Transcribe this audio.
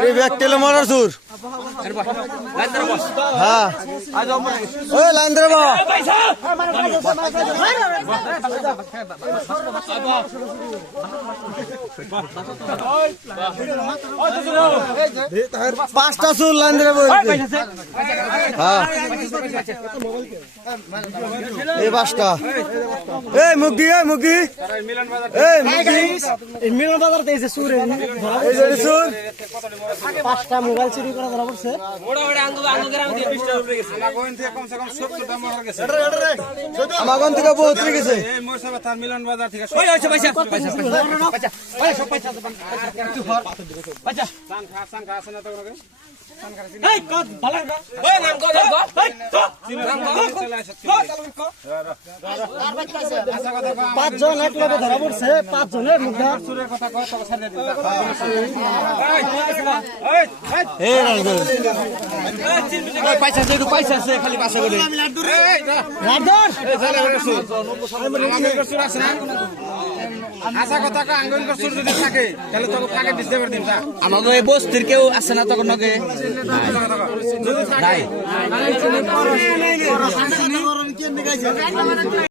এই ব্যক্তিলে মরার সুর হ্যাঁ ওই লাইন ধরে বা পাঁচটা সুর লাইন ধরে হ্যাঁ এই পাঁচটা এই মুগি এই মিলন বাজার দিয়েছে সুর এই যে সুর পাঁচটা মোবাইল চুরি করা ধরা পড়ছে আমাগন থেকে বহুত চুরি গেছে মিলন বাজার থেকে পাঁচজন এক লগে ধরা পড়ছে পাঁচজনের মুখে পয়সা আছে খালি পাশে করে আশা কথা আঙ্গুল সুর যদি থাকে তাহলে তোকে ফাঁকে দিতে পারতিস না আমাদের এই বস্তির কেউ আসে না তখন নগে যদি থাকে